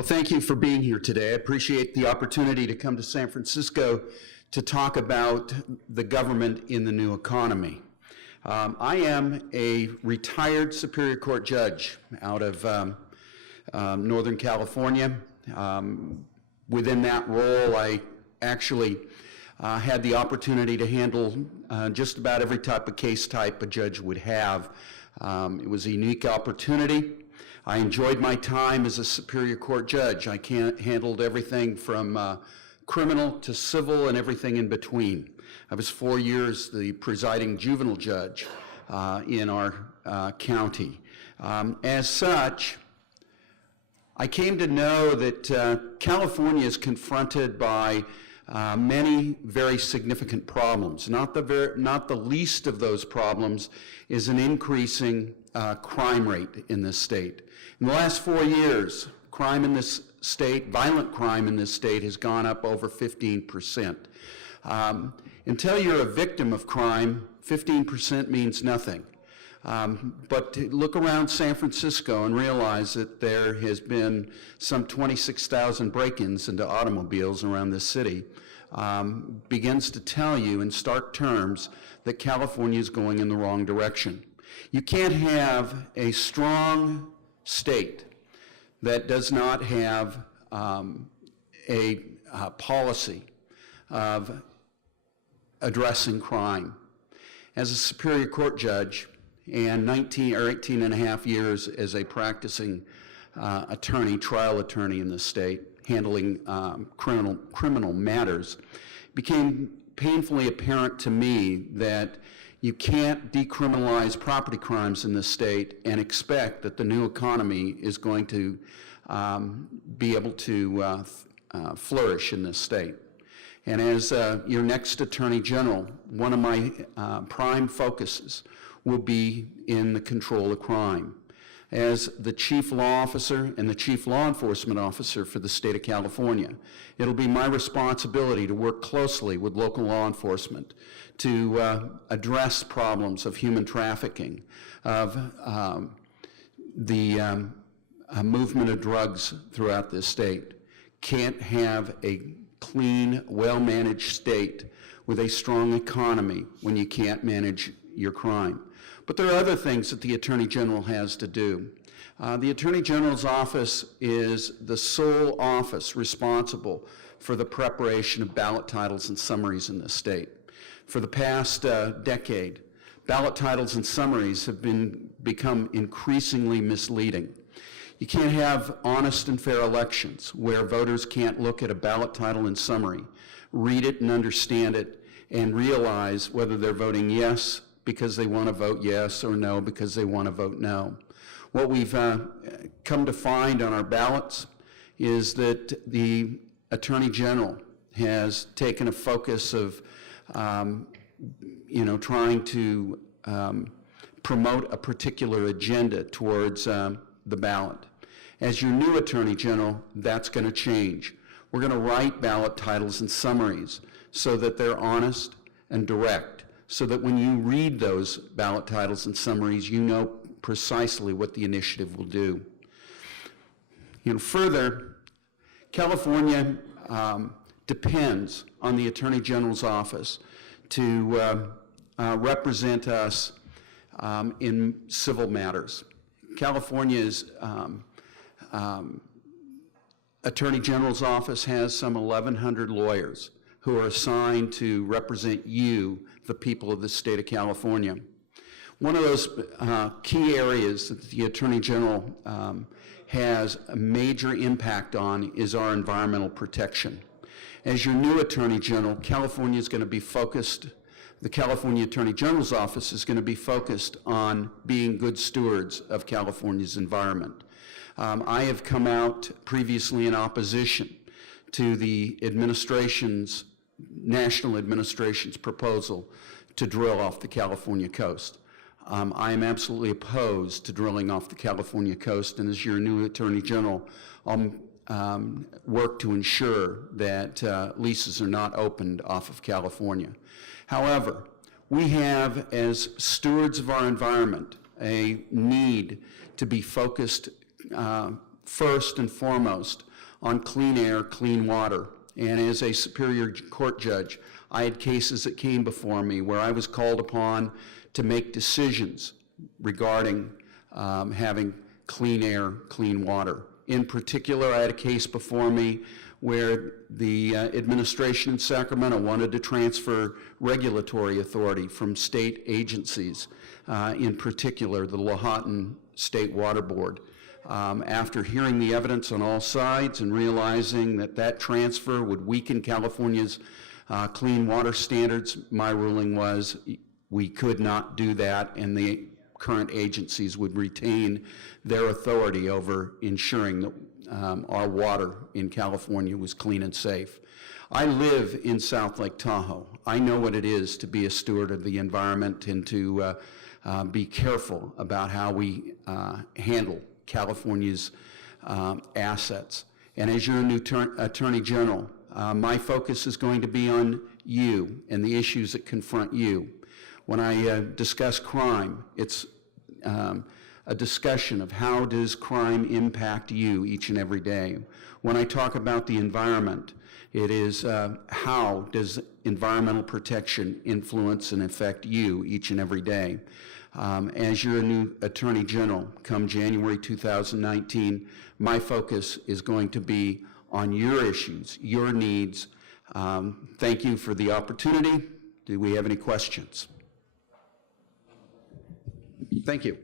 Well, thank you for being here today. I appreciate the opportunity to come to San Francisco to talk about the government in the new economy. I am a retired Superior Court judge out of Northern California. Within that role, I actually had the opportunity to handle just about every type of case type a judge would have. It was a unique opportunity. I enjoyed my time as a Superior Court judge. I handled everything from criminal to civil and everything in between. I was 4 years the presiding juvenile judge in our county. As such, I came to know that California is confronted by many very significant problems. Not the least of those problems is an increasing crime rate in this state. In the last 4 years, crime in this state, violent crime in this state, has gone up over 15%. Until you're a victim of crime, 15% means nothing. But look around San Francisco and realize that there has been some 26,000 break-ins into automobiles around this city. Begins to tell you in stark terms that California is going in the wrong direction. You can't have a strong state that does not have a policy of addressing crime. As a Superior Court judge and 19 or 18 and a half years as a practicing attorney, trial attorney in the state, handling criminal matters, it became painfully apparent to me that you can't decriminalize property crimes in this state and expect that the new economy is going to be able to flourish in this state. And as your next Attorney General, one of my prime focuses will be in the control of crime. As the Chief Law Officer and the Chief Law Enforcement Officer for the state of California, it'll be my responsibility to work closely with local law enforcement to address problems of human trafficking, of the movement of drugs throughout this state. Can't have a clean, well-managed state with a strong economy when you can't manage your crime. But there are other things that the Attorney General has to do. The Attorney General's office is the sole office responsible for the preparation of ballot titles and summaries in this state. For the past decade, ballot titles and summaries have become increasingly misleading. You can't have honest and fair elections where voters can't look at a ballot title and summary, read it and understand it, and realize whether they're voting yes because they want to vote yes or no because they want to vote no. What we've come to find on our ballots is that the Attorney General has taken a focus of trying to promote a particular agenda towards the ballot. As your new Attorney General, that's going to change. We're going to write ballot titles and summaries so that they're honest and direct, so that when you read those ballot titles and summaries, you know precisely what the initiative will do. Further, California depends on the Attorney General's office to represent us in civil matters. California's Attorney General's office has some 1,100 lawyers who are assigned to represent you, the people of the state of California. One of those key areas that the Attorney General has a major impact on is our environmental protection. As your new Attorney General, California is going to be focused, the California Attorney General's office is going to be focused on being good stewards of California's environment. I have come out previously in opposition to the national administration's proposal to drill off the California coast. I am absolutely opposed to drilling off the California coast, and as your new Attorney General, I'll work to ensure that leases are not opened off of California. However, we have, as stewards of our environment, a need to be focused first and foremost on clean air, clean water. And as a Superior Court judge, I had cases that came before me where I was called upon to make decisions regarding having clean air, clean water. In particular, I had a case before me where the administration in Sacramento wanted to transfer regulatory authority from state agencies, in particular the Lahontan State Water Board. After hearing the evidence on all sides and realizing that that transfer would weaken California's clean water standards, my ruling was we could not do that, and the current agencies would retain their authority over ensuring that our water in California was clean and safe. I live in South Lake Tahoe. I know what it is to be a steward of the environment and to be careful about how we handle California's assets. And as your new Attorney General, my focus is going to be on you and the issues that confront you. When I discuss crime, it's a discussion of how does crime impact you each and every day. When I talk about the environment, it is how does environmental protection influence and affect you each and every day. As your new Attorney General, come January 2019, my focus is going to be on your issues, your needs. Thank you for the opportunity. Do we have any questions? Thank you.